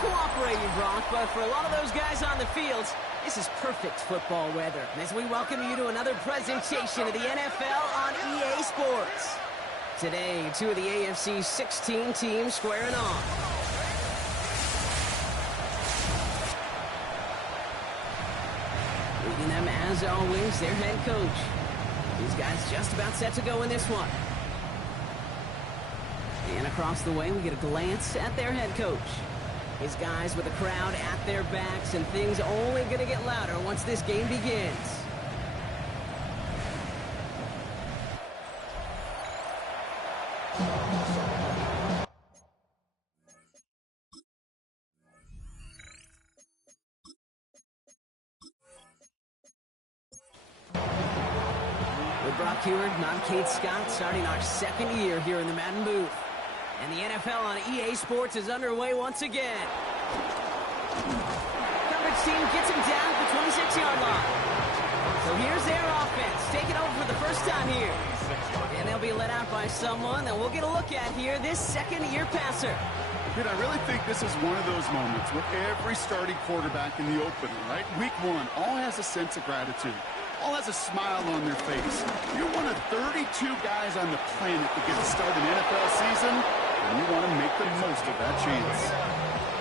cooperating, Brock, but for a lot of those guys on the field, this is perfect football weather. As we welcome you to another presentation of the NFL on EA Sports. Today, two of the AFC's 16 teams squaring off. Leading them, as always, their head coach. These guys just about set to go in this one. And across the way, we get a glance at their head coach. His guys with the crowd at their backs, and things only going to get louder once this game begins. With Brock Heward, I'm Kate Scott, starting our second year here in the Madden booth. And the NFL on EA Sports is underway once again. Coverage team gets him down at the 26-yard line. So here's their offense, taking over for the first time here. And they'll be let out by someone that we'll get a look at here, this second-year passer. Dude, I really think this is one of those moments with every starting quarterback in the opener, right? Week one, all has a sense of gratitude. All has a smile on their face. You're one of 32 guys on the planet that get to start an NFL season, and you want to make the most of that chance.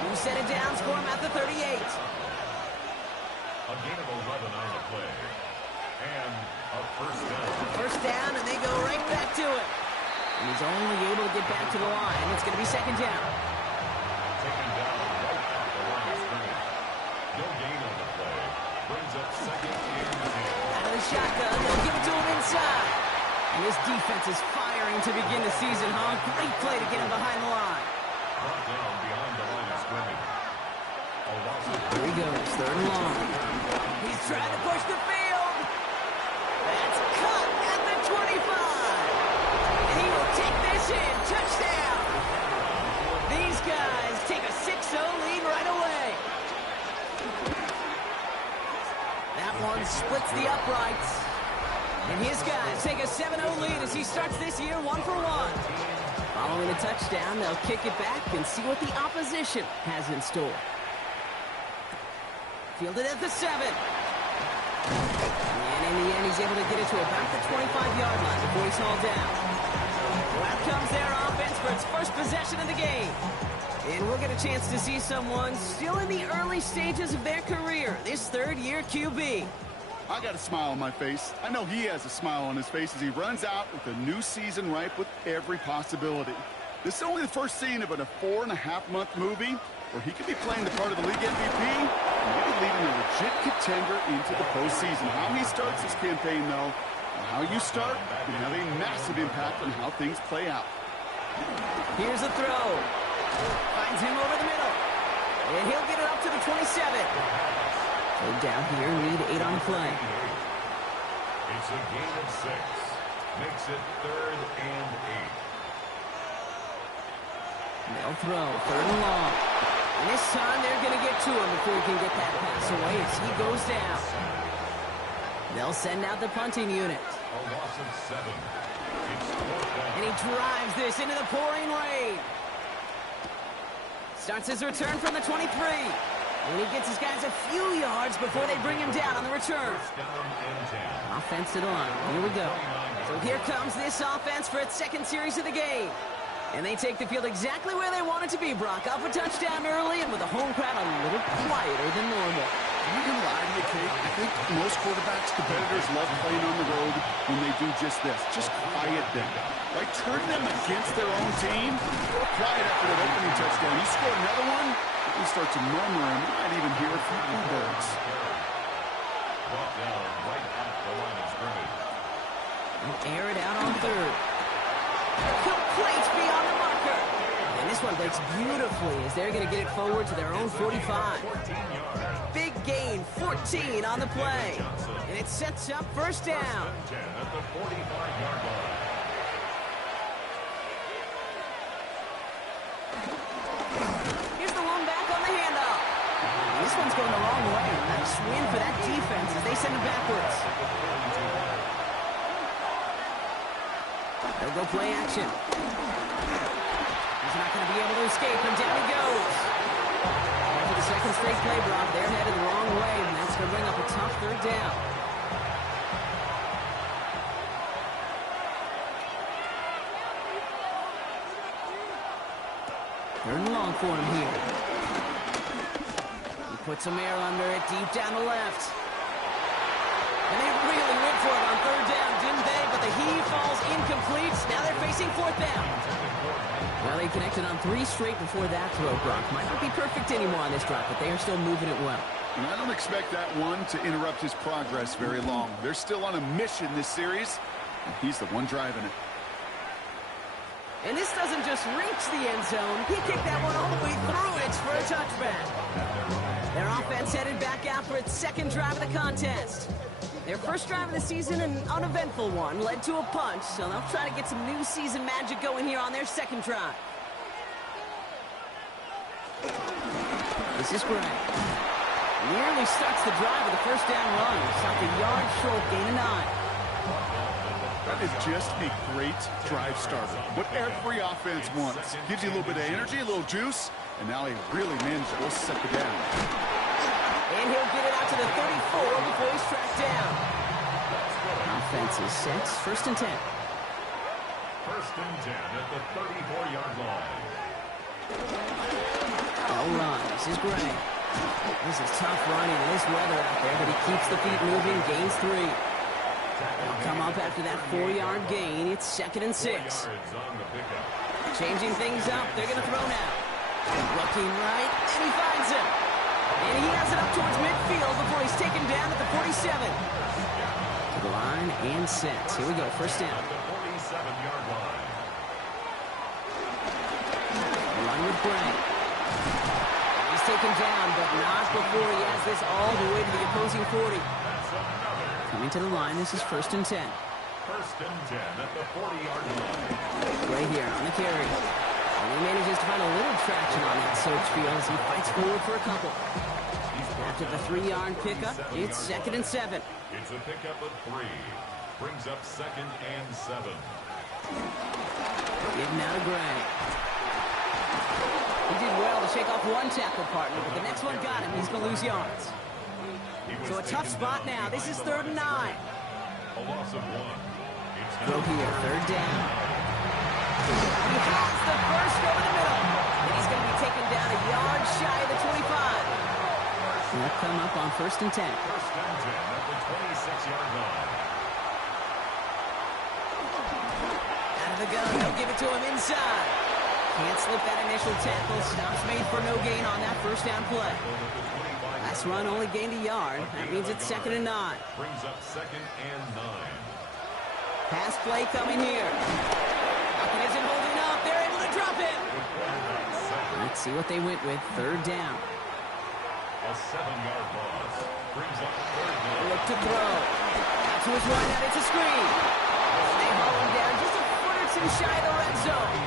You set it down, score him at the 38. A gain of 11 on the play. And a first down. First down, and they go right back to it. And he's only able to get back to the line. It's going to be second down. Taken down right at the line of scrimmage. No gain on the play. Brings up second and 10. Out of the shotgun, they'll give it to him inside. And this defense is firing to begin the season, huh? Great play to get him behind the line. Brought down beyond the line of scrimmage. A loss of Here he goes, third and long. He's trying to push the field. That's cut at the 25. And he will take this in. Touchdown. These guys take a 6-0 lead right away. That one splits the uprights. And his guys take a 7-0 lead as he starts this year 1-for-1. Following a touchdown, they'll kick it back and see what the opposition has in store. Fielded at the 7. And in the end, he's able to get it to about the 25-yard line before he's hauled down. So out comes their offense for its first possession of the game. And we'll get a chance to see someone still in the early stages of their career, this third-year QB. I got a smile on my face. I know he has a smile on his face as he runs out with a new season ripe with every possibility. This is only the first scene of a 4.5-month movie where he could be playing the part of the league MVP and maybe leading a legit contender into the postseason. How he starts this campaign, though, and how you start can have a massive impact on how things play out. Here's a throw. Finds him over the middle. And he'll get it up to the 27. Third down here, lead 8 on the play. It's a gain of 6. Makes it third and 8. They'll throw, third and long. And this time they're going to get to him before he can get that pass away as he goes down. They'll send out the punting unit. A loss of 7. It's fourth down. And he drives this into the pouring rain. Starts his return from the 23. And he gets his guys a few yards before they bring him down on the return. First down and 10. Offensive line. Here we go. So here comes this offense for its second series of the game. And they take the field exactly where they want it to be, Brock. Up a touchdown early and with a home crowd a little quieter than normal. I'm not going to lie to you, Kate. I think most quarterbacks, competitors love playing on the road when they do just this. Just quiet them. Right? Turn them against their own team. Quiet after that opening touchdown. You score another one, you start to murmur and you might even hear a few birds. Brought down right at the line of scrimmage. Air it out on third. Complete beyond the marker. And this one breaks beautifully as they're going to get it forward to their own 45. Big gain, 14 on the play. And it sets up first down. First and 10 at the 45-yard line. Here's the one back on the handoff. And this one's going the wrong way. Nice win for that defense as they send it backwards. They'll go play action. He's not going to be able to escape, and down he goes. After the second straight play, Brock, they're headed the wrong way, and that's going to bring up a tough third down. Third and long for him here. He puts some air under it, deep down the left. And they really went for it on third down, didn't they? But the heave falls incomplete. Now they're facing fourth down. Well, they connected on 3 straight before that throw, Brock. Might not be perfect anymore on this drive, but they are still moving it well. And I don't expect that one to interrupt his progress very long. They're still on a mission this series, and he's the one driving it. And this doesn't just reach the end zone. He kicked that one all the way through it for a touchback. Their offense headed back out for its second drive of the contest. Their first drive of the season, an uneventful one, led to a punch, so they'll try to get some new season magic going here on their second drive. This is Gray. Nearly starts the drive with a first down run. Stopped a yard short, gain of 9. That is just a great drive starter. What every offense wants. Gives you a little bit of energy, a little juice, and now he really managed to set it down. And he'll get it out to the 34 before he's tracked down. Offense is set. First and 10. First and 10 at the 34-yard line. All run. This is Gray. This is tough running in this weather out there, but he keeps the feet moving, gains 3. They'll come up after that 4-yard gain. It's second and 6. Changing things up. They're going to throw now. Looking right, and he finds him. And he has it up towards midfield before he's taken down at the 47. To the line and set. Here we go, first down. Run with Gray. He's taken down, but not before he has this all the way to the opposing 40. Coming to the line, this is first and 10. First and 10 at the 40-yard line. Right here on the carry. And he manages to find a little traction on that search field as he fights forward for a couple. After the 3-yard pickup, it's second and 7. It's a pickup of 3. Brings up second and 7. Getting out of Gray. He did well to shake off one tackle partner, but the next one got him. He's going to lose yards. So a tough spot now. This is third and 9. A loss of 1. Go here, third down. He has the first over the middle. And he's going to be taken down a yard shy of the 25. And they'll come up on first and 10. First and 10 at the 26-yard line. Out of the gun, they'll give it to him inside. Can't slip that initial tackle. Stops made for no gain on that first down play. Last run only gained a yard. That means it's second and 9. Brings up second and 9. Pass play coming here. Bucket isn't holding up. They're able to drop it. Let's see what they went with. Third down. A 7-yard loss. Brings up third down. Look to throw. Out to his right, out it's a screen. They haul him down just a foot or 2 shy of the red zone.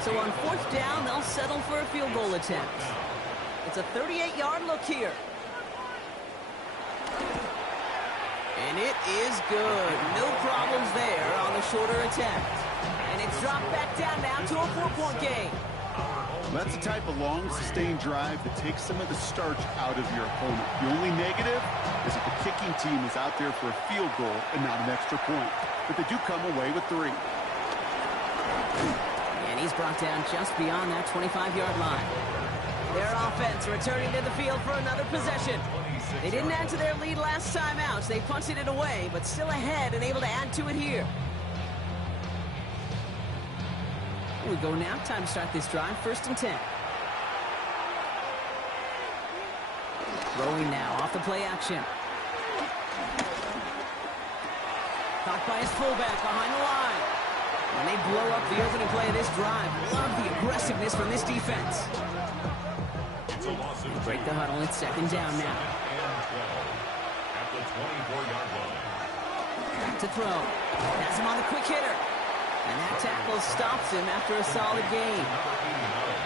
So on fourth down, they'll settle for a field goal attempt. It's a 38-yard look here. And it is good. No problems there on the shorter attempt. And it's dropped back down now to a 4-point game. That's the type of long, sustained drive that takes some of the starch out of your opponent. The only negative is if the kicking team is out there for a field goal and not an extra point. But they do come away with 3. And he's brought down just beyond that 25-yard line. Their offense returning to the field for another possession. They didn't add to their lead last time out. They punted it away, but still ahead and able to add to it here. Here we go now. Time to start this drive. First and 10. Throwing now off the play action. Caught by his fullback behind the line. And they blow up the opening play of this drive. Love the aggressiveness from this defense. They break the huddle. It's second down now. At the 24-yard line. Back to throw. Has him on the quick hitter. And that tackle stops him after a solid gain.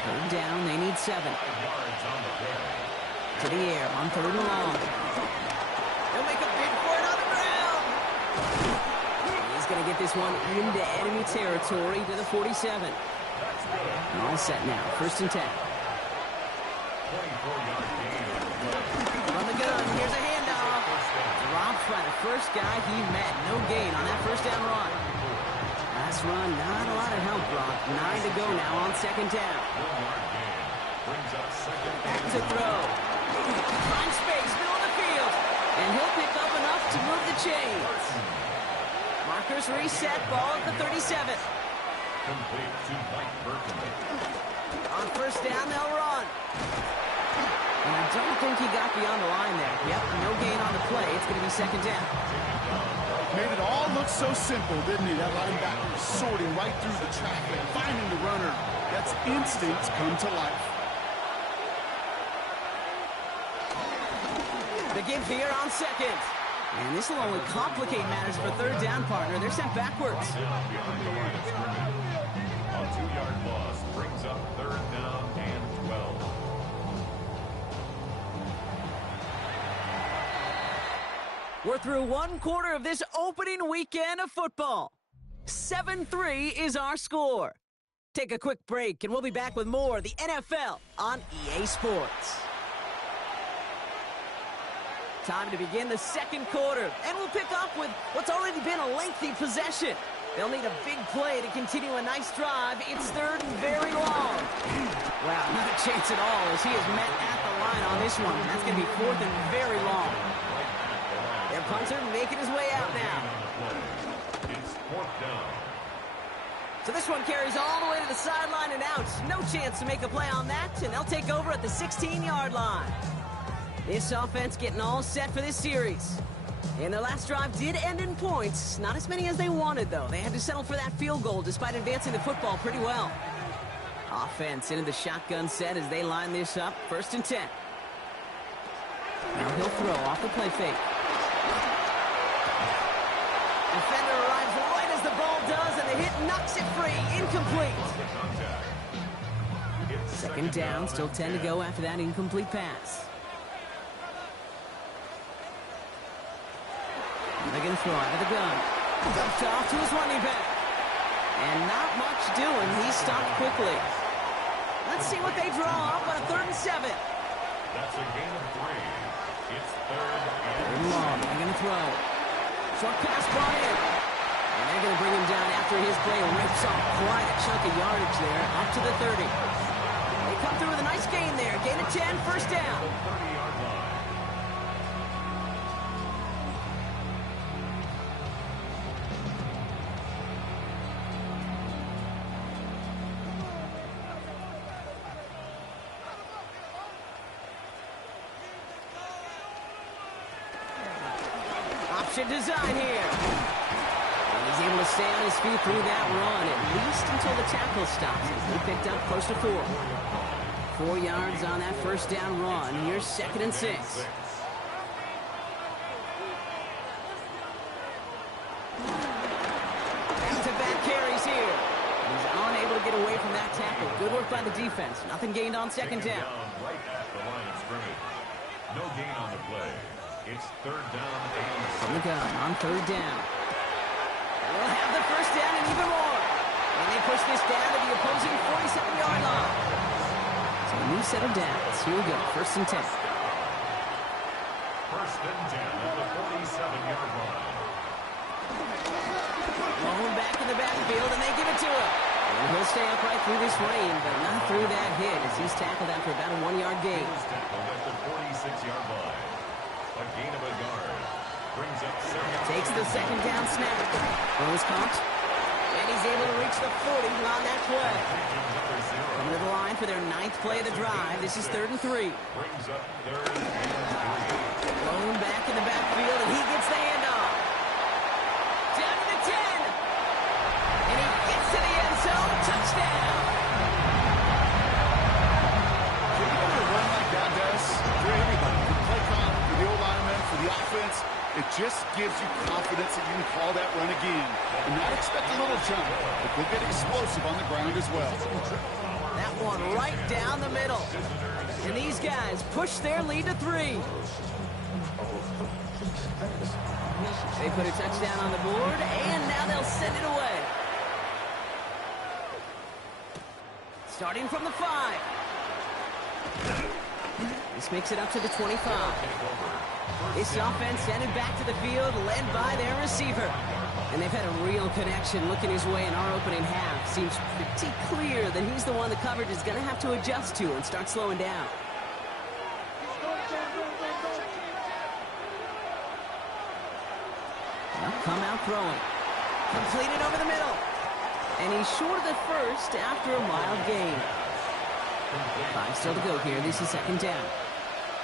Third down, they need 7. To the air on third and long. They'll make a bid for it on the ground. He's going to get this one into enemy territory to the 47. And all set now, first and 10. 24-yard gain on the play. From the gun, here's a handoff. Dropped by the first guy he met. No gain on that first down run. Last run, not a lot of help, Brock. 9 to go now on second down. 1-yard gain. Brings up second. Back to throw. Finds space, middle of the field. And he'll pick up enough to move the chains. Markers reset, ball at the 37. Complete to Mike Burton. On first down, they'll run. And I don't think he got beyond the line there. Yep, no gain on the play. It's going to be second down. Made it all look so simple, didn't he? That linebacker sorting right through the traffic, finding the runner. That's instincts come to life. The give here on second. And this will only complicate matters for third down, partner. They're sent backwards. Down behind the line of scrimmage. A 2-yard loss brings up third down and 12. We're through one quarter of this opening weekend of football. 7-3 is our score. Take a quick break, and we'll be back with more of the NFL on EA Sports. Time to begin the second quarter, and we'll pick up with what's already been a lengthy possession. They'll need a big play to continue a nice drive. It's third and very long. Wow, not a chance at all as he is met at the line on this one. That's going to be fourth and very long. Their punter making his way out now. It's fourth down. So this one carries all the way to the sideline and out. No chance to make a play on that, and they'll take over at the 16-yard line. This offense getting all set for this series. And their last drive did end in points. Not as many as they wanted, though. They had to settle for that field goal despite advancing the football pretty well. Offense into the shotgun set as they line this up. First and 10. Now he'll throw off the play fake. Defender arrives right as the ball does, and the hit knocks it free. Incomplete. Second down, still 10 to go after that incomplete pass. They're going to throw out of the gun. Dumped off to his running back. And not much doing. He's stopped quickly. Let's see what they draw up on a 3rd and 7. That's a gain of 3. It's third and long. They're going to throw. Short pass brought in. And they're going to bring him down after his play rips off quite a chunk of yardage there. Up to the 30. They come through with a nice gain there. Gain of 10, first down. 30-yard line. Option design here. And he's able to stay on his feet through that run, at least until the tackle stops. He picked up close to 4. 4 yards on that first down run. Here's 2nd and 6. Back-to-back carries here. He's unable to get away from that tackle. Good work by the defense. Nothing gained on second down. Right at the line of scrimmage. No gain on the play. It's third down and From the gun on third down. They'll have the first down and even more. And they push this down to the opposing 47-yard line. So a new set of downs. Here we go. First and 10. First and 10 at the 47-yard line. Rolling back in the backfield, and they give it to him. And he'll stay upright through this rain, but not through that hit as he's tackled after about a 1-yard gain. He's tackled at the 46-yard line. A gain of a yard. Brings up second. Takes the second down snap. Throws comped. And he's able to reach the 40 on that play. Coming to the line for their 9th play of the drive. This is 3rd and 3. Brings up third and 3. Thrown back in the backfield, and he gets the handoff. Down to the 10. And he gets to the end zone. Touchdown. Can you get a run like that does for everybody? For the play call, for the O-lineman, for the offense, it just gives you confidence that you can call that run again. And not expect a little jump, but they'll get explosive on the ground as well. That one right down the middle. And these guys push their lead to 3. They put a touchdown on the board, and now they'll send it away. Starting from the 5. This makes it up to the 25. This offense headed back to the field, led by their receiver. And they've had a real connection looking his way in our opening half. Seems pretty clear that he's the one the coverage is going to have to adjust to and start slowing down. They'll come out throwing. Completed over the middle. And he's short of the first after a mild gain. 5 still to go here. This is second down.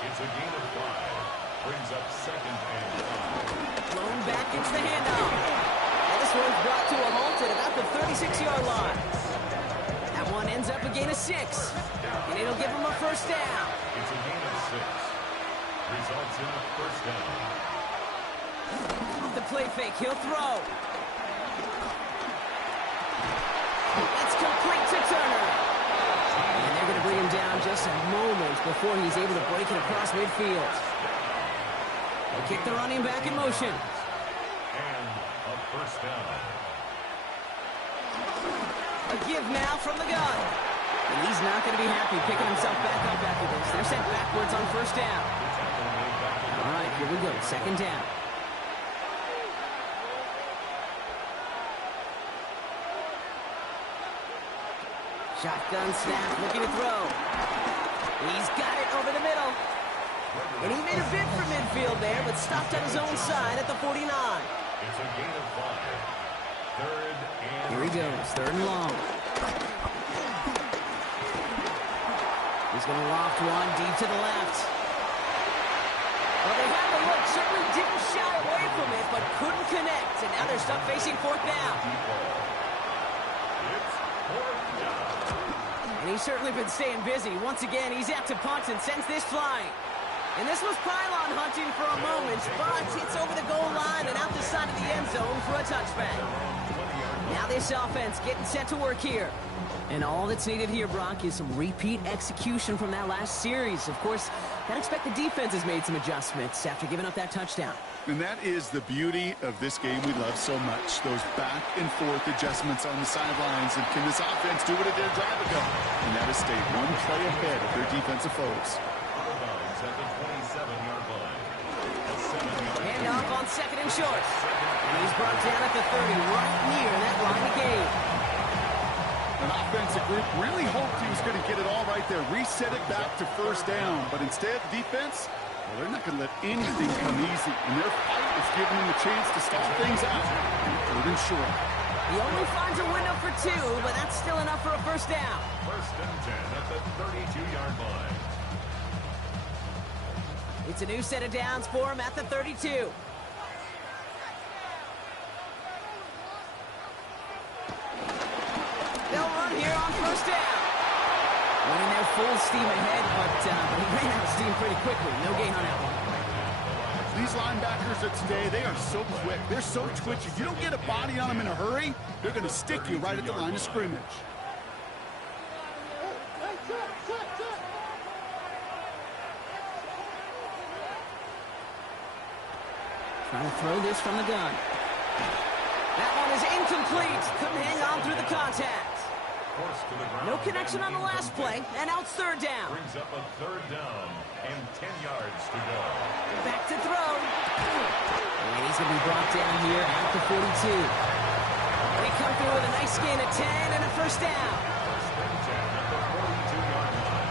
It's a gain of 5. Brings up second and 5. Blown back into the handoff. And this one's brought to a halt at about the 36-yard line. That one ends up a gain of 6. And it'll give him a first down. It's a gain of 6. Results in a first down. Off the play fake, he'll throw. It's complete to Turner. And they're going to bring him down just a moment before he's able to break it across midfield. They kick the running back in motion. And a first down. A give now from the gun. And he's not going to be happy picking himself back up after this. They're sent backwards on first down. All right, here we go. Second down. Shotgun snap, looking to throw. He's got it over the middle. And he made a bid for midfield there, but stopped on his own side at the 49. It's a gain of 5. Third and Here he goes, third and long. He's going to loft one deep to the left. Well, they had the look, certainly didn't shy away from it, but couldn't connect. And now they're stuck facing fourth down. it's fourth down. And he's certainly been staying busy. Once again, he's out to punt and sends this flying. And this was pylon hunting for a moment, but it's over the goal line and out the side of the end zone for a touchback. Now this offense getting set to work here. And all that's needed here, Brock, is some repeat execution from that last series. Of course, I'd expect the defense has made some adjustments after giving up that touchdown. And that is the beauty of this game we love so much. Those back and forth adjustments on the sidelines. And can this offense do what it did a drive ago? And that is stay one play ahead of their defensive foes. At the 27-yard line. A 7-yard Handoff on second and short. And he's brought down at the 30, right near that line of game. An offensive group really hoped he was going to get it all right there, reset it back to first down. But instead, the defense, well, they're not going to let anything come easy. And their fight is giving them a chance to stall things out. Third and short. He only finds a window for 2, but that's still enough for a first down. First and 10 at the 32-yard line. It's a new set of downs for him at the 32. They'll run here on first down. Running their full steam ahead, but he ran out of steam pretty quickly. No gain on that one. These linebackers of today, they are so quick. They're so twitchy. If you don't get a body on them in a hurry, they're going to stick you right at the line of scrimmage. Trying to throw this from the gun. That one is incomplete. Couldn't hang on through the contact. Forced to the ground. No connection on the last play, and out third down. Brings up a third down and 10 yards to go. Back to throw. And he's going to be brought down here at the 42. They come through with a nice gain of 10 and a first down. First and 10 at the 42-yard line.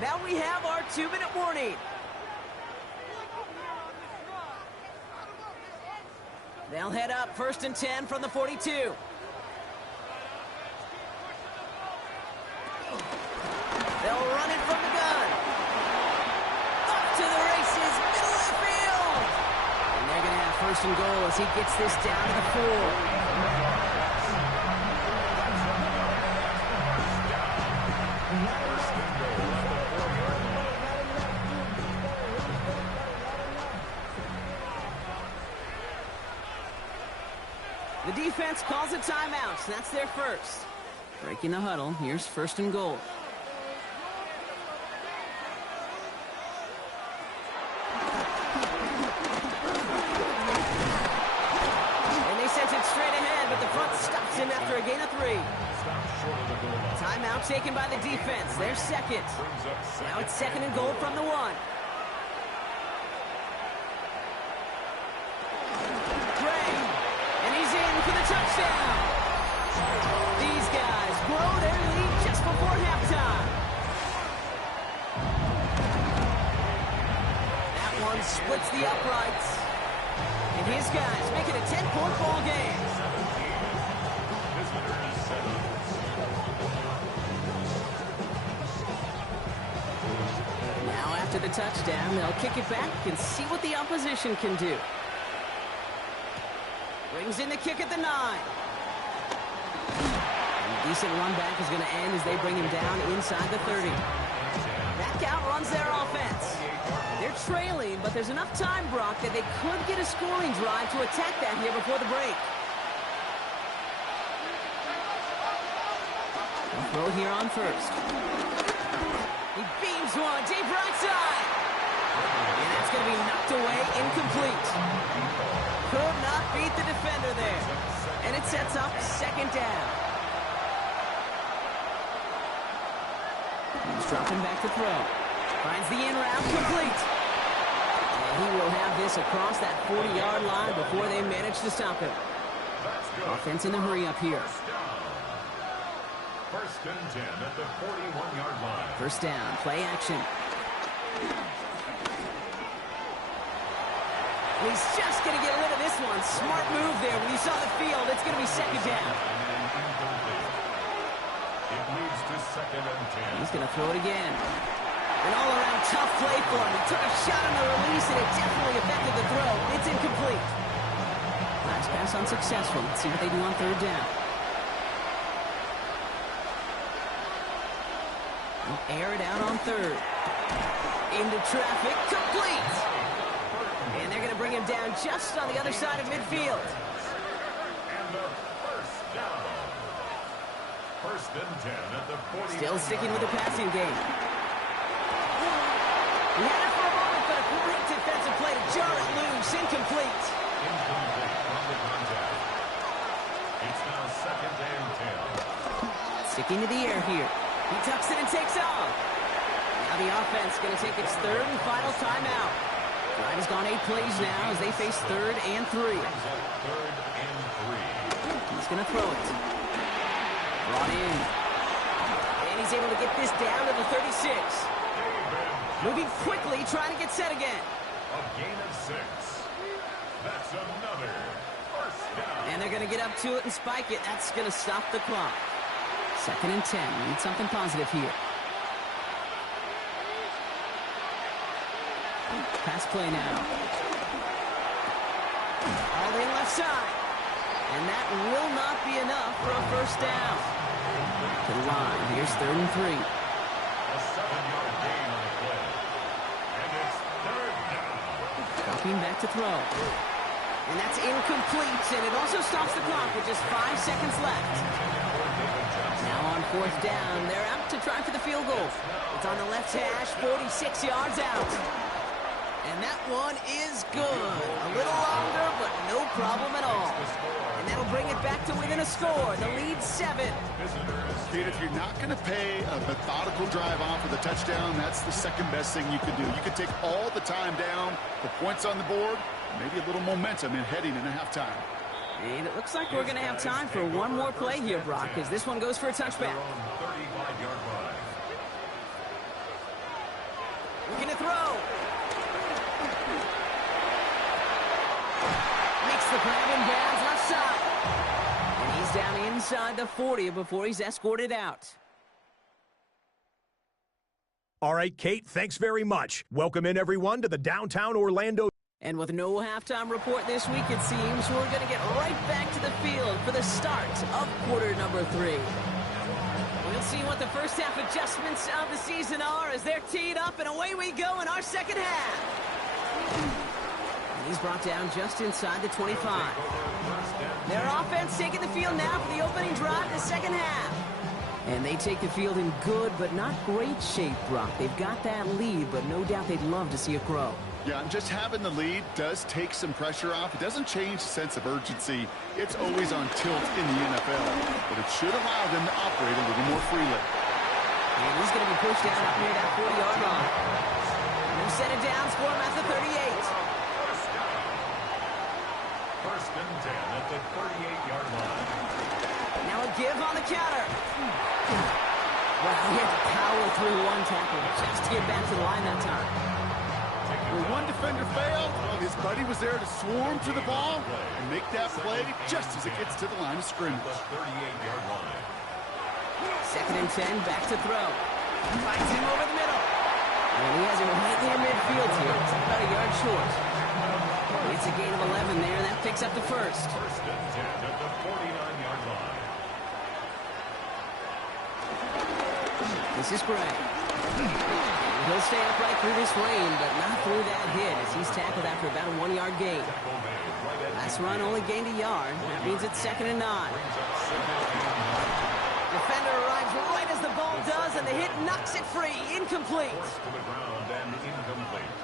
Now we have our 2-minute warning. They'll head up first and 10 from the 42. They'll run it from the gun. Up to the races, middle of the field. And they're going to have first and goal as he gets this down to the 4. The defense calls a timeout. That's their first. Breaking the huddle. Here's first and goal. And they sent it straight ahead, but the front stops and a 3. Stop short of the goal line. Timeout taken by the defense. They're second. Brings up second. Now it's second and goal from the 1. Gray, and he's in for the touchdown. These guys blow their lead just before halftime. That one splits the uprights. And his guys make it a 10-point ball game. Visitors 7. Now after the touchdown, they'll kick it back and see what the opposition can do. Brings in the kick at the 9. A decent run back is going to end as they bring him down inside the 30. That outruns their offense. They're trailing, but there's enough time, Brock, that they could get a scoring drive to attack that here before the break. They'll throw here on first. He beams one, deep right side. And that's going to be knocked away, incomplete. Could not beat the defender there. And it sets up second down. He's dropping back to throw. Finds the in route complete. And he will have this across that 40-yard line before they manage to stop him. Offense in the hurry up here. First and 10 at the 41-yard line. First down, play action. He's just going to get rid of this one. Smart move there. When you saw the field, it's going to be second down. It leads to second and 10. He's going to throw it again. An all-around tough play for him. He took a shot on the release, and it definitely affected the throw. It's incomplete. Last pass unsuccessful. Let's see what they do on third down. They'll air it out on third. Into traffic. Complete. And they're going to bring him down just on the other side of midfield. And a first down. First and 10 at the 40. Still sticking with the passing game. He had it for a moment, but a great defensive play to jar it loose. Incomplete. Incomplete from the contact. It's now second and 10. Sticking to the air here. He tucks it and takes off. Now the offense going to take its third and final timeout. Drive has gone 8 plays now as they face third and 3. Third and 3. He's going to throw it. Brought in. And he's able to get this down to the 36. Moving quickly, trying to get set again. A gain of 6. That's another first down. And they're going to get up to it and spike it. That's going to stop the clock. Second and 10. We need something positive here. Pass play now. All in left side. And that will not be enough for a first down. To the line. Here's third and 3. A 7-yard gain on the play. And it's third down. Dropping back to throw. And that's incomplete. And it also stops the clock with just 5 seconds left. Now on fourth down, they're out to try for the field goal. It's on the left hash, 46 yards out. And that one is good. A little longer, but no problem at all. And that'll bring it back to within a score. The lead 7. Kid, if you're not going to pay a methodical drive off with a touchdown, that's the second best thing you can do. You can take all the time down, the points on the board, maybe a little momentum in heading into halftime. And it looks like we're going to have time for one more play here, Brock, as this one goes for a touchback. 35-yard line. Looking to throw. Makes the grab in bounds left side. And he's down inside the 40 before he's escorted out. All right, Kate, thanks very much. Welcome in, everyone, to the downtown Orlando. And with no halftime report this week, it seems we're going to get right back to the field for the start of quarter number 3. We'll see what the first half adjustments of the season are as they're teed up, and away we go in our second half. And he's brought down just inside the 25. Their offense taking the field now for the opening drive, the second half. And they take the field in good but not great shape, Brock. They've got that lead, but no doubt they'd love to see it grow. Yeah, and just having the lead does take some pressure off. It doesn't change the sense of urgency. It's always on tilt in the NFL, but it should allow them to operate a little more freely. And he's going to be pushed down up near that 40-yard line. They'll set it down, score him at the 38. First and 10 at the 38-yard line. Now a give on the counter. Well, he had to power through one tackle just to get back to the line that time. When one defender failed, his buddy was there to swarm to the ball and make that play just as it gets to the line of scrimmage. 38-yard line. Second and 10, back to throw. Finds him over the middle. And he has him right near midfield here. It's about a yard short. It's a gain of 11 there, and that picks up the first. First and 10 at the 49-yard line. This is Gray. He'll stay upright through this rain, but not through that hit as he's tackled after about a 1-yard gain. Last run only gained a yard. That means it's second and 9. Defender arrives right as the ball does, and the hit knocks it free. Incomplete. To the ground and incomplete.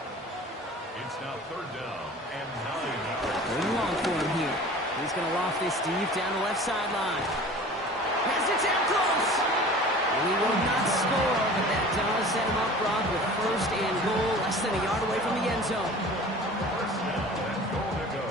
It's now third down and 9 yards. Very long for him here. He's going to loft this deep down the left sideline. Has it down close. And he will not score, but that does set him up, Brock, with first and goal, less than a yard away from the end zone. First down and goal to go.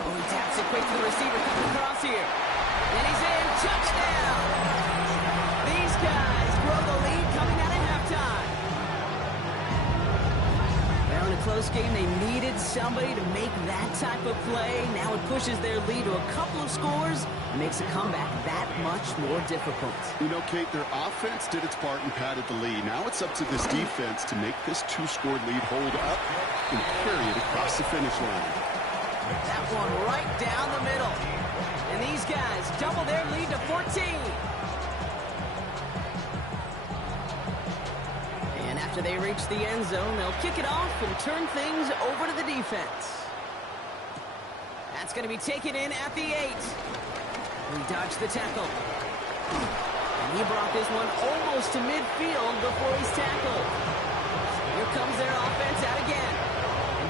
Oh, he taps it quick to the receiver coming across here. And he's in. Touchdown! These guys grow the lead coming out of halftime. Well, in a close game, they needed somebody to make that type of play. Now it pushes their lead to a couple of scores and makes a comeback that much more difficult. You know, Kate, their offense did its part and padded the lead. Now it's up to this defense to make this 2-score lead hold up and carry it across the finish line. That one right down the middle. And these guys double their lead to 14. And after they reach the end zone, they'll kick it off and turn things over to the defense. That's going to be taken in at the 8. He dodged the tackle. And he brought this one almost to midfield before he's tackled. Here comes their offense out again.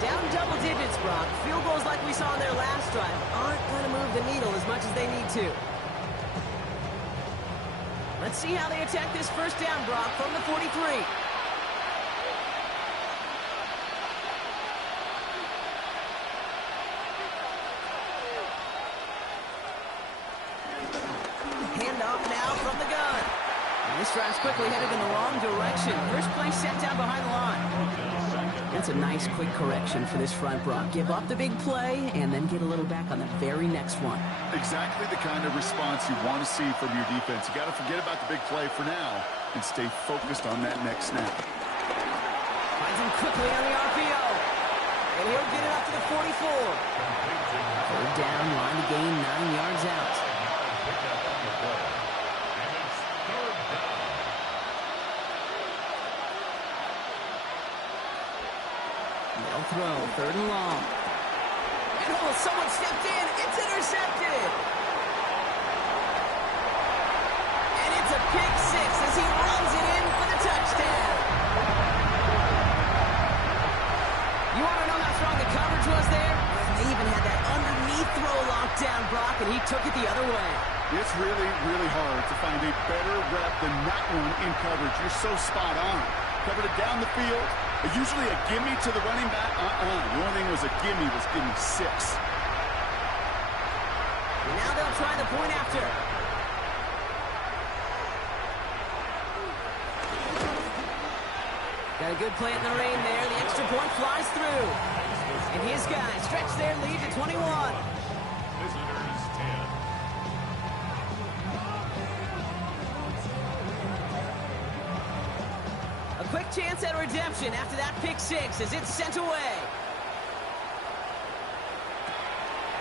Down double digits, Brock. Field goals like we saw in their last drive aren't going to move the needle as much as they need to. Let's see how they attack this first down, Brock, from the 43. Handoff now from the gun. And this drive's quickly headed in the wrong direction. First play set down behind the line. That's a nice quick correction for this front, Brock. Give up the big play and then get a little back on the very next one. Exactly the kind of response you want to see from your defense. You got to forget about the big play for now and stay focused on that next snap. Finds him quickly on the RPO. And he'll get it up to the 44. Third down, line to gain 9 yards out. They'll throw, third and long. And oh, someone stepped in. It's intercepted. And it's a pick 6 as he runs it in for the touchdown. You want to know how strong the coverage was there? They even had that underneath throw locked down, Brock, and he took it the other way. It's really, really hard to find a better rep than that one in coverage. You're so spot on. Covered it down the field. Usually a gimme to the running back. The only thing was a gimme 6. And now they'll try the point after. Got a good play in the rain there. The extra point flies through. And his guys stretch their lead to 21. Visitors 10. A quick chance at redemption after that pick 6 as it's sent away.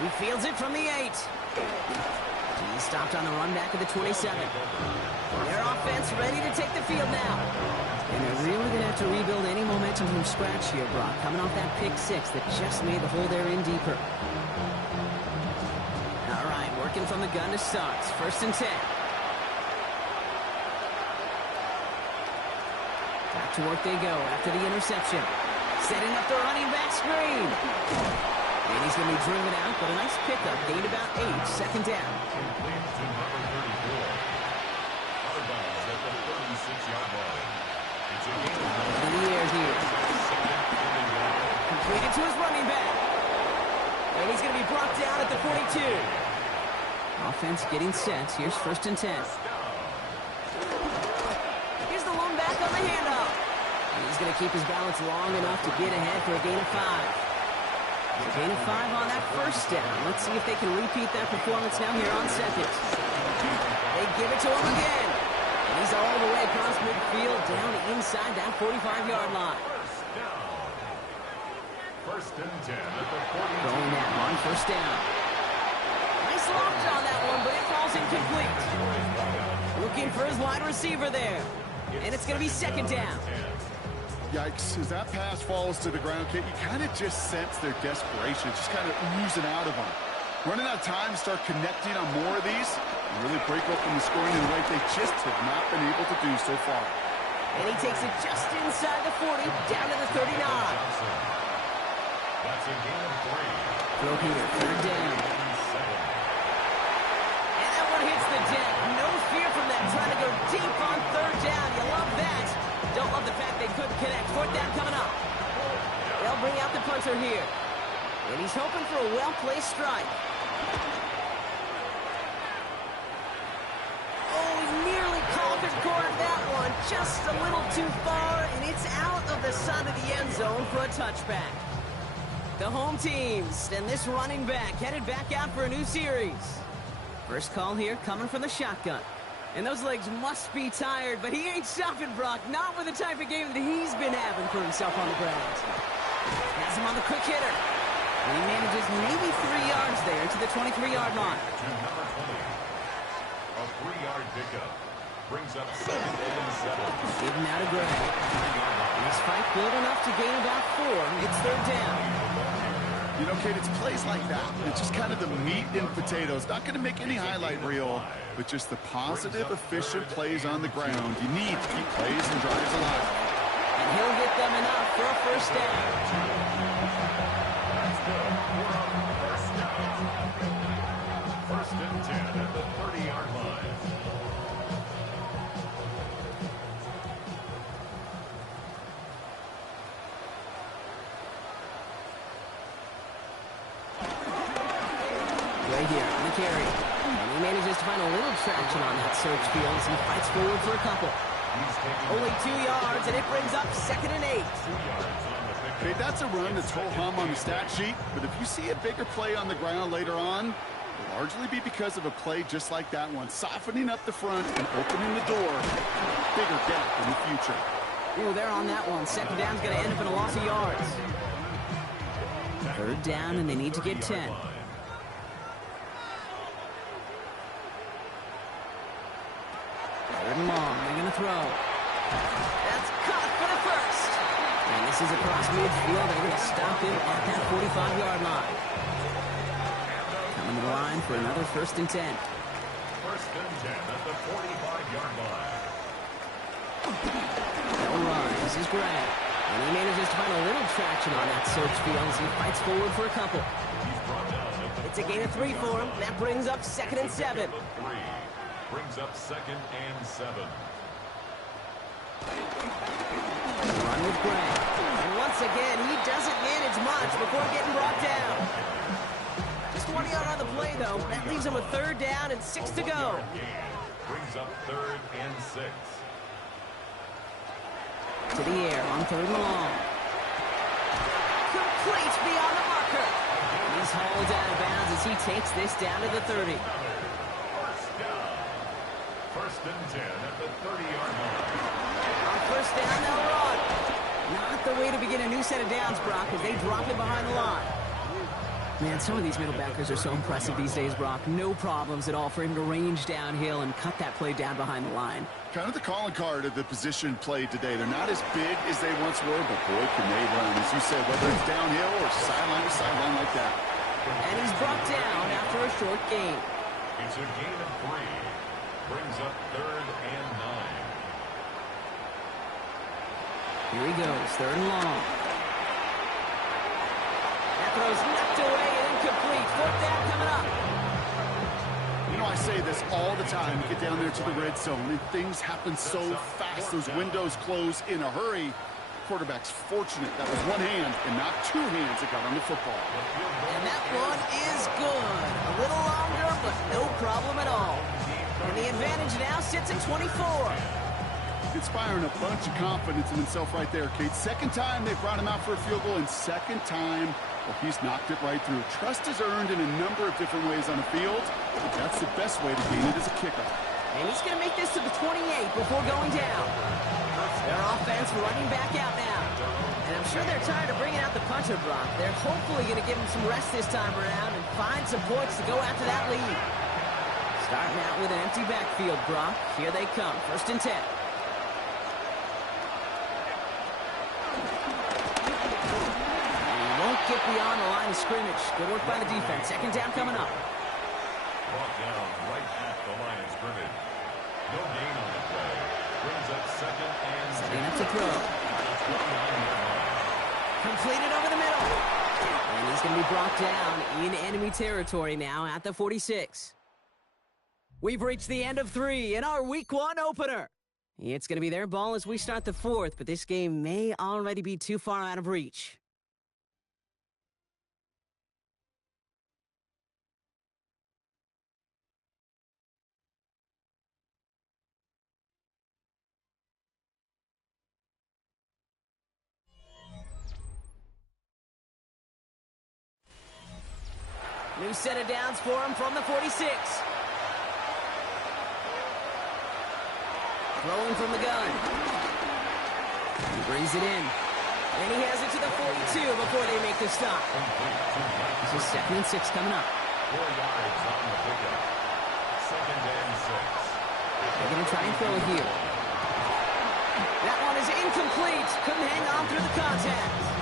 He fields it from the 8. He stopped on the run back at the 27. Their offense ready to take the field now. And they're really going to have to rebuild any momentum from scratch here, Brock, coming off that pick six that just made the hole there in deeper. All right, working from the gun to start. 1st and 10. Back to work they go after the interception. Setting up the running back screen. And he's going to be driven out, but a nice pickup. Gained about 8. 2nd down. Complete to number 34. Out of bounds at the 36-yard line. It's a gain of In the air here. Completed to his running back. And he's going to be brought down at the 42. Offense getting set. Here's 1st and 10. Here's the lone back on the handoff. He's going to keep his balance long enough to get ahead for a gain of 5. A gain of 5 on that 1st down. Let's see if they can repeat that performance now here on 2nd. They give it to him again. And he's all the way across midfield down inside that 45-yard line. First and 10 at the 42. Going that one, 1st down. Nice loft on that one, but it falls incomplete. Looking for his wide receiver there. And it's going to be 2nd down. Yikes, as that pass falls to the ground, Kate, you kind of just sense their desperation, just kind of oozing out of them. Running out of time to start connecting on more of these and really break open the scoring in a way they just have not been able to do so far. And he takes it just inside the 40, down to the 39. That's a gain of 3. Throw here, 3rd down. And that one hits the deck. No fear from them, trying to go deep on 3rd down. You love that. Don't love the fact they couldn't connect. 4th down coming up. They'll bring out the punter here. And he's hoping for a well-placed strike. Oh, he nearly coffin cornered that one. Just a little too far, and it's out of the side of the end zone for a touchback. The home teams and this running back headed back out for a new series. First call here coming from the shotgun. And those legs must be tired, but he ain't stopping, Brock. Not with the type of game that he's been having for himself on the ground. Has him on the quick hitter. And he manages maybe 3 yards there to the 23-yard line. To number 20. A 3-yard pickup. Brings up 2nd and 7. Give him out of Gray. This fight good enough to gain about 4. It's 3rd down. You know, Kate, it's plays like that. It's just kind of the meat and potatoes. Not going to make any highlight reel, but just the positive, efficient plays on the ground. You need to keep plays and drives alive. And he'll get them enough for a 1st down. That's good. We're on 1st down. 1st and 10 at the 30-yard line. Right here on the carry. And he manages to find a little traction on that search field as he fights forward for a couple. Only 2 yards, and it brings up 2nd and 8. Okay, that's a run that's ho-hum on the stat sheet, but if you see a bigger play on the ground later on, it'll largely be because of a play just like that one, softening up the front and opening the door for a bigger gap in the future. Ooh, they're on that one. 2nd down's going to end up in a loss of yards. 3rd down, and they need to get 10. Third and long. They're going to throw. That's caught for the 1st. And this is across midfield. They're going to stop him at that 45-yard line. Coming to the line for another 1st and 10. 1st and 10 at the 45-yard line. They'll run. This is Gray. And he manages to find a little traction on that search field as he fights forward for a couple. It's a gain of 3 for him. That brings up 2nd and 7. Brings up 2nd and 7. Run with Gray. And once again, he doesn't manage much before getting brought down. Just 1 yard on the play, though. That leaves him with 3rd down and 6 to go. Brings up 3rd and 6. To the air on 3rd and long. Complete beyond the marker. He's hauled out of bounds as he takes this down to the 30. 1st and 10 at the 30-yard line. On 1st down, they'll run. Not the way to begin a new set of downs, Brock, as they drop it behind the line. Man, some of these middle backers are so impressive these days, Brock. No problems at all for him to range downhill and cut that play down behind the line. Kind of the calling card of the position played today. They're not as big as they once were, but boy, can they run. As you said, whether it's downhill or sideline to sideline like that. And he's brought down after a short gain. It's a gain of 3. Brings up 3rd and 9. Here he goes, 3rd and long. That throw's knocked away and incomplete. 4th down coming up. You know, I say this all the time. You get down there to the red zone, and things happen so fast. Those windows close in a hurry. Quarterback's fortunate that was one hand and not two hands that got on the football. And that one is good. A little longer, but no problem at all. And the advantage now sits at 24. Inspiring a bunch of confidence in himself right there, Kate. Second time they brought him out for a field goal, and second time, well, he's knocked it right through. Trust is earned in a number of different ways on the field, but that's the best way to gain it as a kicker. And he's going to make this to the 28 before going down. Their offense running back out now. And I'm sure they're tired of bringing out the puncher, Brock. They're hopefully going to give him some rest this time around and find some points to go after that lead. Starting out with an empty backfield, Brock. Here they come, 1st and 10. Get beyond the line of scrimmage. Good work by the defense. 2nd down coming up. Brought down right at the line of scrimmage. No gain on the play. Brings up 2nd and 10. Setting up to throw. Completed over the middle. And he's going to be brought down in enemy territory now at the 46. We've reached the end of 3 in our Week 1 opener. It's going to be their ball as we start the 4th, but this game may already be too far out of reach. New set of downs for him from the 46. Throwing from the gun. He brings it in. And he has it to the 42 before they make the stop. This is 2nd and 6 coming up. 4 yards on the pickup. 2nd and 6. They're going to try and throw it here. That one is incomplete. Couldn't hang on through the contact.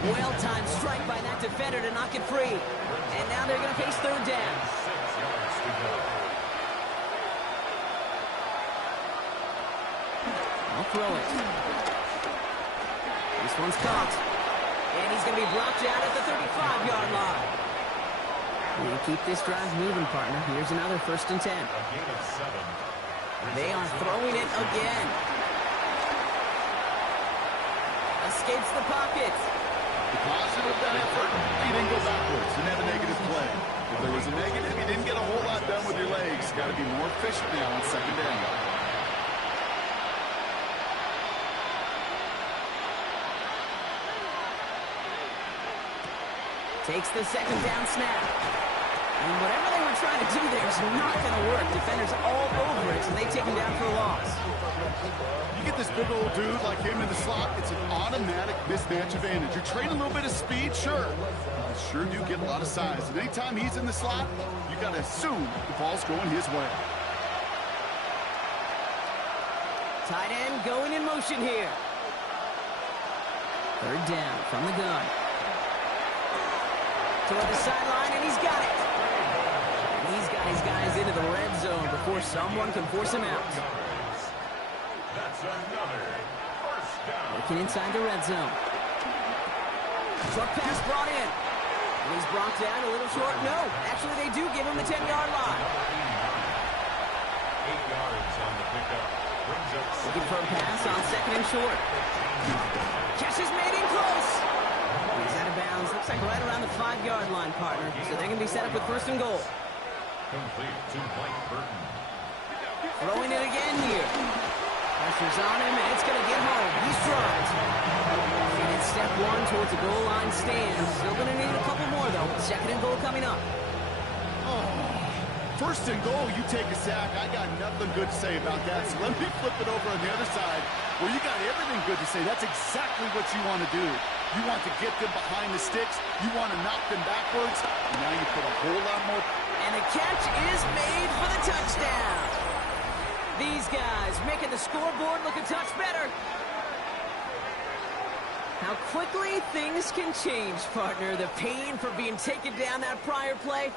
Well-timed strike by that defender to knock it free. And now they're going to face 3rd down. 6 yards to go. I'll throw it. This one's caught. And he's going to be blocked out at the 35-yard line. We'll keep this drive moving, partner. Here's another 1st and 10. A gain of 7. They are throwing it again. Escapes the pocket. The positive of that effort, he didn't go backwards, didn't have a negative play. If there was a negative, you didn't get a whole lot done with your legs. Got to be more efficient now on 2nd down. Takes the 2nd down snap. And whatever they were trying to do there is not going to work. Defenders all over it, so they take him down for a loss. You get this big old dude like him in the slot, it's an automatic mismatch advantage. You're trading a little bit of speed, sure. You sure do get a lot of size. And anytime he's in the slot, you got to assume the ball's going his way. Tight end going in motion here. 3rd down from the gun. Toward the sideline, and he's got it. And he's got his guys into the red zone before someone can force him out. That's another 1st down. Looking inside the red zone. Short pass brought in. And he's brought down a little short. No, actually they do give him the 10-yard line. 8 yards on the pickup. Brings up Looking for a pass on 2nd and short. Catch is made in close. He's out of bounds. Looks like right around the 5-yard line, partner. So they're going to be set up with 1st and goal. complete to Mike Burton. Throwing it again here. Pressure's on him, and it's going to get home. He's dropped. And it's step 1 towards the goal line stand. Still going to need a couple more, though. 2nd and goal coming up. First and goal, you take a sack. I got nothing good to say about that. So let me flip it over on the other side where you got everything good to say. That's exactly what you want to do. You want to get them behind the sticks. You want to knock them backwards. And now you put a whole lot more. And the catch is made for the touchdown. These guys making the scoreboard look a touch better. How quickly things can change, partner. The pain for being taken down that prior play.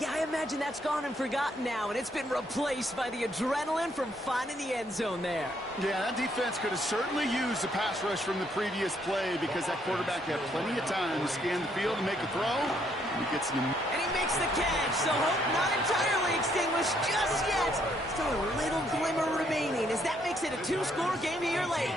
Yeah, I imagine that's gone and forgotten now, and it's been replaced by the adrenaline from finding the end zone there. Yeah, that defense could have certainly used the pass rush from the previous play because that quarterback had plenty of time to scan the field and make a throw. And he gets an... And he makes the catch, so hope not entirely extinguished just yet. Still a little glimmer remaining as that makes it a two-score game here late.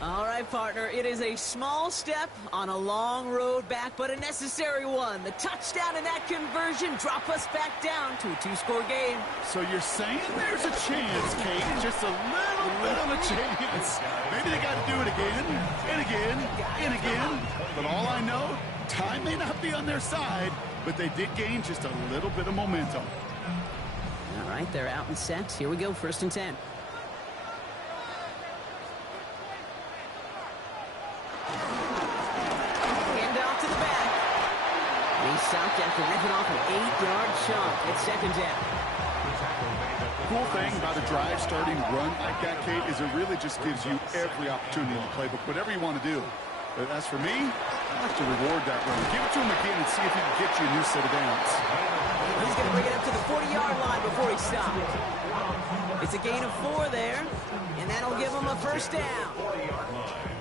All right, partner, it is a small step on a long road back, but a necessary one. The touchdown and that conversion drop us back down to a two-score game. So you're saying there's a chance, Kate, just a little bit of a chance. Maybe they got to do it again, and again, and again. But all I know, time may not be on their side, but they did gain just a little bit of momentum. All right, they're out and set. Here we go, 1st and 10. Stopped after ripping off an 8-yard chunk at 2nd down. Cool thing about a drive starting run like that, Kate, is it really just gives you every opportunity in the playbook, whatever you want to do. But as for me, I like to reward that run. Give it to him again and see if he can get you a new set of downs. He's going to bring it up to the 40-yard line before he stops. It's a gain of 4 there, and that'll give him a 1st down.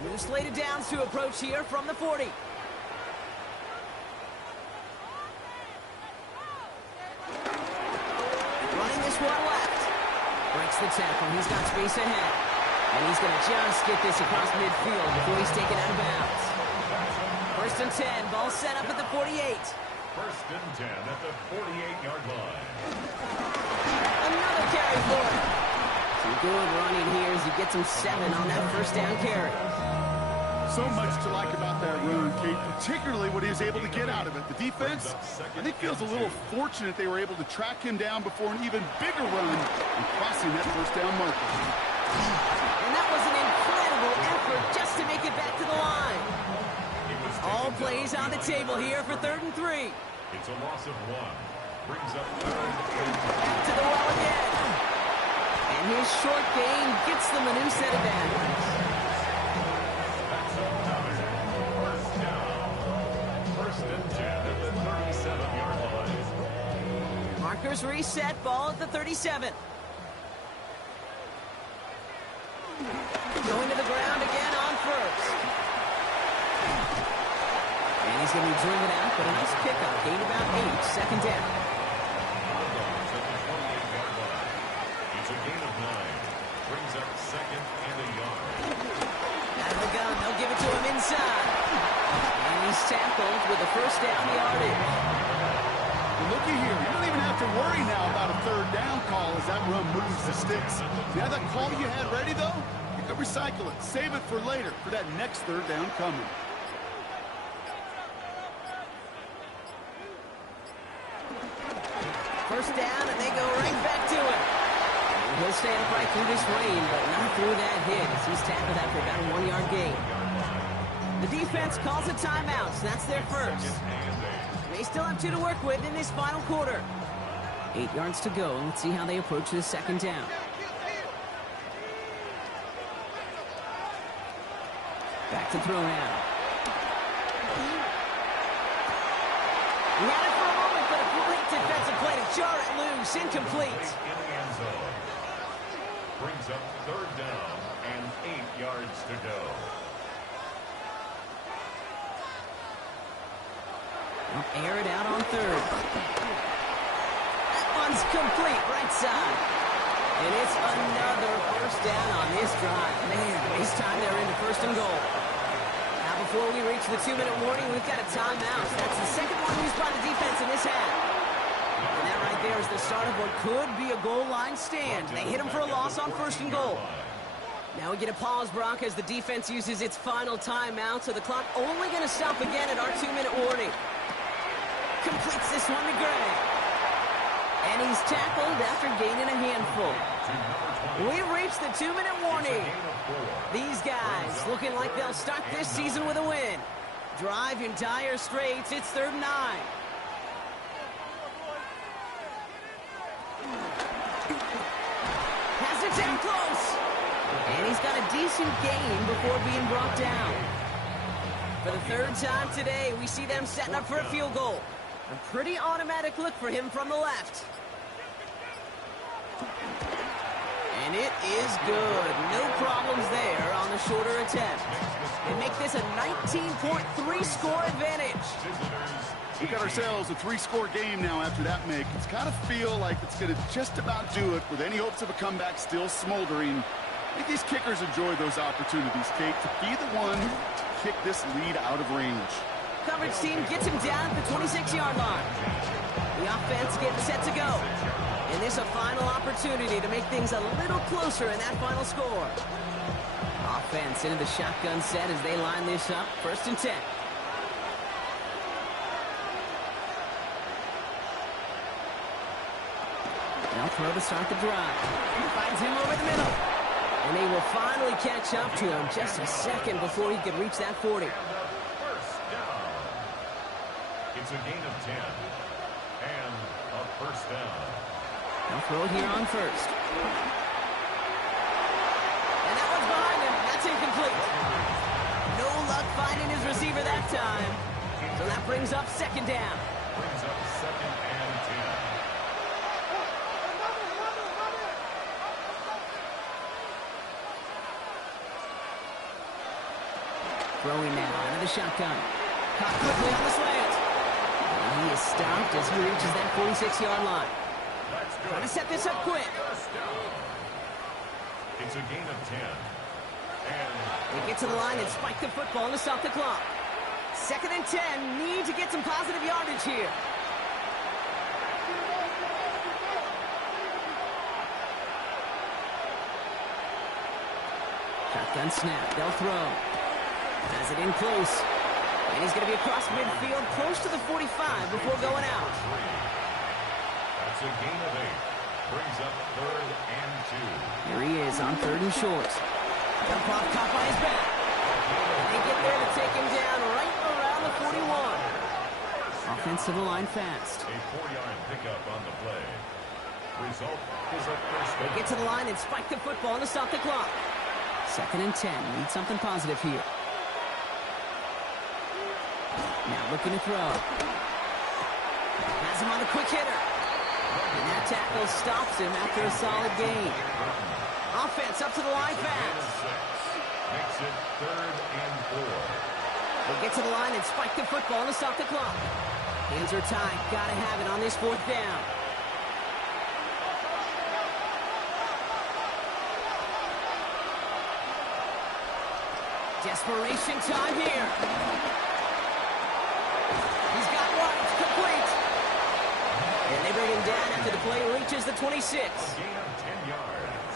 New slated downs to approach here from the 40. One left. Breaks the tackle. He's got space ahead. And he's going to just get this across midfield before he's taken out of bounds. 1st and 10. Ball set up at the 48. 1st and 10 at the 48-yard line. Another carry for him. Some good running here as he gets him 7 on that 1st down carry. So much to like about that run, Kate, particularly what he was able to get out of it. The defense, I think, feels a little fortunate they were able to track him down before an even bigger run and crossing that 1st down marker. And that was an incredible effort just to make it back to the line. All plays on the table here for 3rd and 3. It's a loss of 1. Brings up 3rd and 2. Back to the well again. And his short gain gets them a new set of downs. Markers reset, ball at the 37. Going to the ground again on 1st. And he's going to be driven out, but a nice pickup. Gain about 8, 2nd down. It's a gain of 9. Brings up 2nd and a yard. Out of the gun, they'll give it to him inside. And he's tackled with a 1st down yardage. Looky here, you don't even have to worry now about a 3rd down call as that run moves the sticks. Now that call you had ready, though, you can recycle it. Save it for later, for that next 3rd down coming. First down, and they go right back to it. He'll stand upright through this rain, but not through that hit as he's tackled after about a 1-yard gain. The defense calls a timeout, so that's their 1st. They still have 2 to work with in this final quarter. 8 yards to go. Let's see how they approach this 2nd down. Back to throw now. He had it for a moment, but a great defensive play to jar it loose. Incomplete. In the end zone. Brings up 3rd down and 8 yards to go. Air it out on 3rd. That one's complete, right side. And it's another first down on this drive. Man, this time they're into first and goal. Now before we reach the 2-minute warning, we've got a timeout. That's the second one used by the defense in this half. And that right there is the start of what could be a goal line stand. They hit him for a loss on first and goal. Now we get a pause, Brock, as the defense uses its final timeout, so the clock only going to stop again at our 2-minute warning. Completes this one to Gray. And he's tackled after gaining a handful. We've reached the 2-minute warning. These guys looking like they'll start this season with a win. Drive in dire straits. It's 3rd and 9. Has it down close. And he's got a decent gain before being brought down. For the 3rd time today, we see them setting up for a field goal. A pretty automatic look for him from the left. And it is good. No problems there on the shorter attempt. They make this a 19.3 score advantage. We got ourselves a 3-score game now after that make. It's got to feel like it's going to just about do it with any hopes of a comeback still smoldering. I think these kickers enjoy those opportunities, Kate, to be the one to kick this lead out of range. Coverage team gets him down at the 26-yard line. The offense getting set to go. And this a final opportunity to make things a little closer in that final score. Offense into the shotgun set as they line this up. 1st and 10. They'll throw to start the drive. Finds him over the middle. And they will finally catch up to him just a second before he could reach that 40. It's a gain of 10 and a first down. They'll throw it here on 1st. And that one's behind him. That's incomplete. No luck finding his receiver that time. So that brings up 2nd down. Brings up 2nd and 10. Throwing now out of the shotgun. Caught quickly on the slant. And he is stopped as he reaches that 46-yard line. Trying to set this up quick. It's a gain of 10. And they get to the line and spike the football to stop the clock. 2nd and 10. Need to get some positive yardage here. Shotgun snap. They'll throw. Has it in close. And he's going to be across midfield, close to the 45 before going out. That's a gain of 8. Brings up 3rd and 2. Here he is on 3rd and short. Jump off, caught by his back. And they get there to take him down right around the 41. Offensive line fast. A 4-yard pickup on the play. Result is a first down. They get to the line and spike the football to stop the clock. 2nd and 10. Need something positive here. Now looking to throw. Has him on the quick hitter. And that tackle stops him after a solid gain. Offense up to the line fast. Makes it 3rd and 4. They get to the line and spike the football to stop the clock. Hands are tied. Gotta have it on this 4th down. Desperation time here. He's got one. It's complete. And they bring him down after the play reaches the 26. Gain of 10 yards.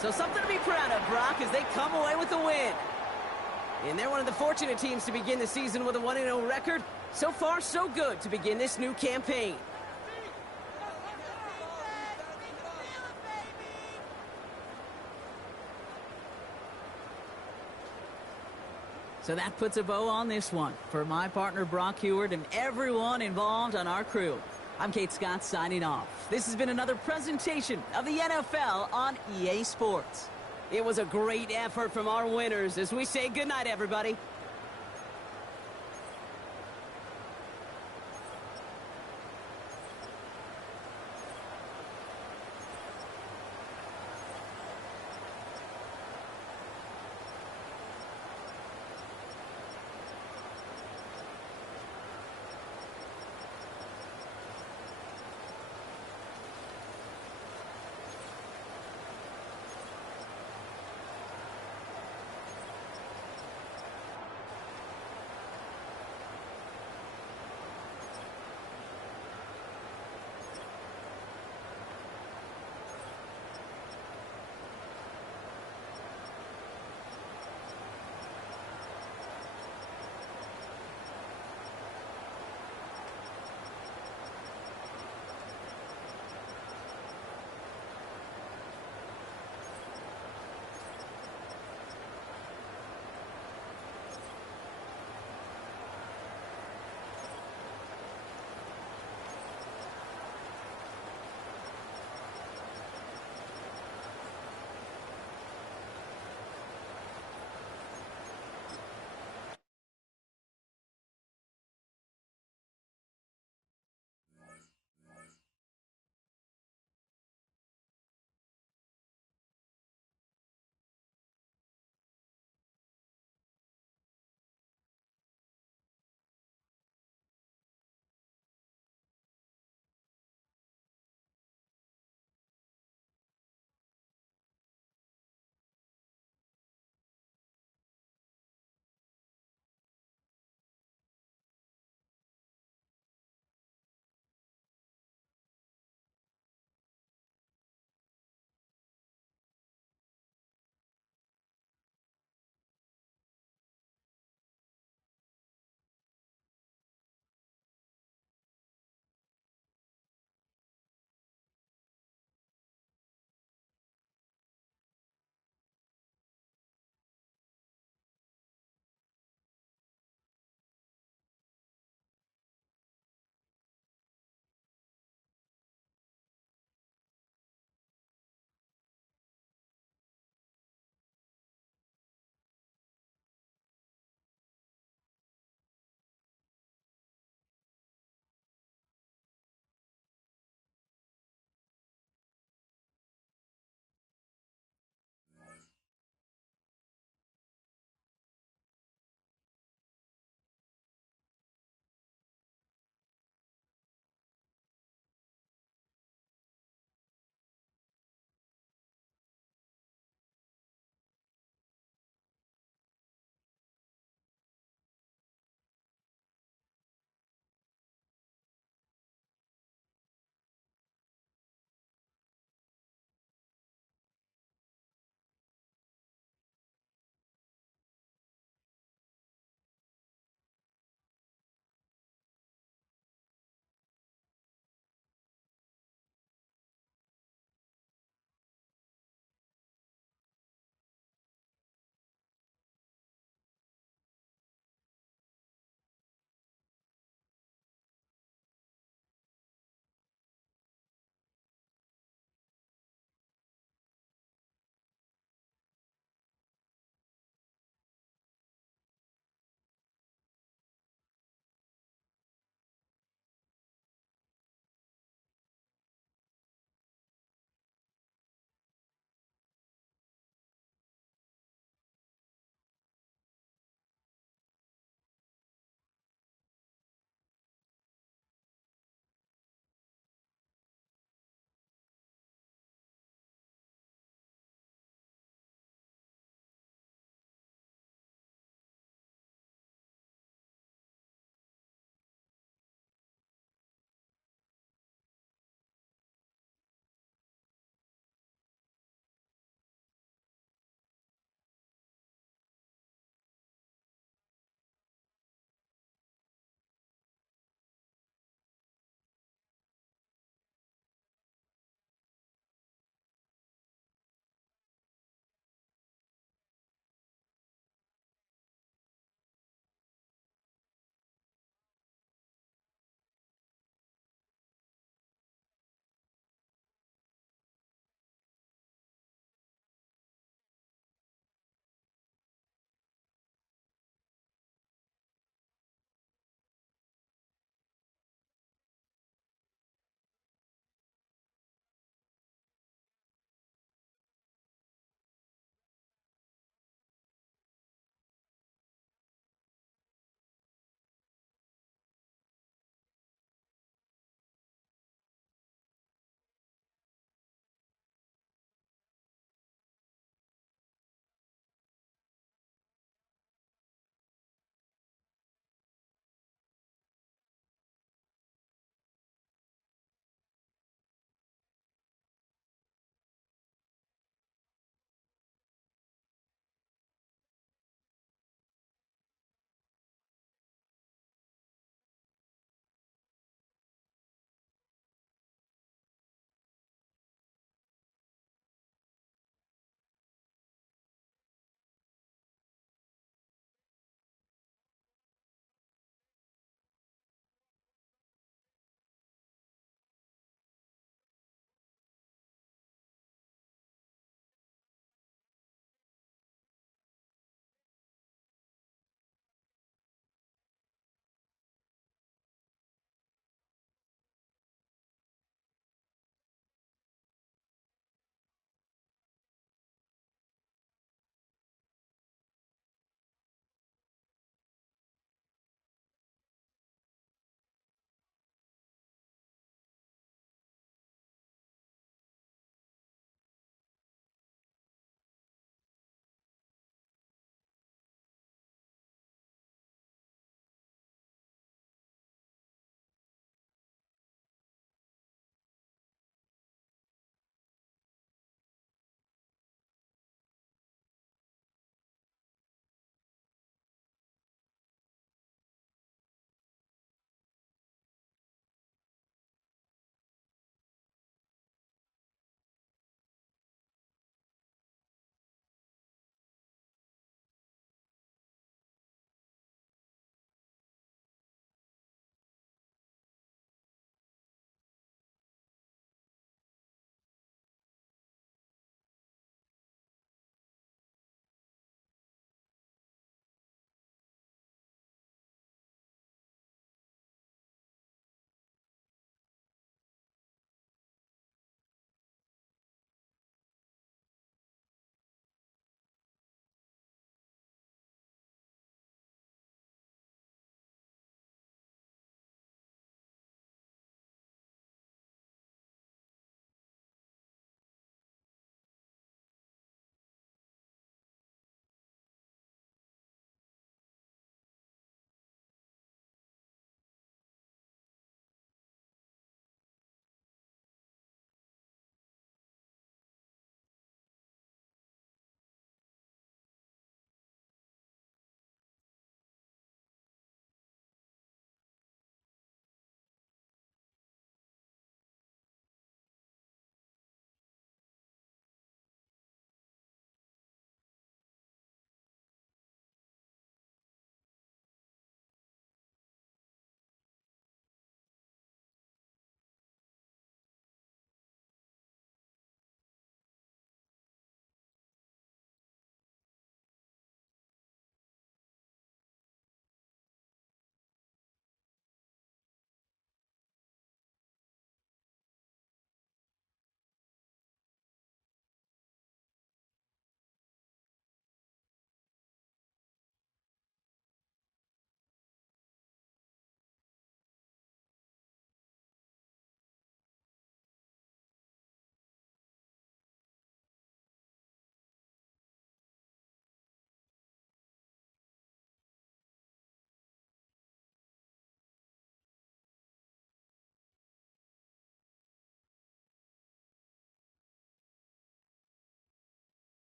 So something to be proud of, Brock, as they come away with the win. And they're one of the fortunate teams to begin the season with a 1-0 record. So far, so good to begin this new campaign. So that puts a bow on this one. For my partner, Brock Heward, and everyone involved on our crew, I'm Kate Scott signing off. This has been another presentation of the NFL on EA Sports. It was a great effort from our winners as we say goodnight, everybody.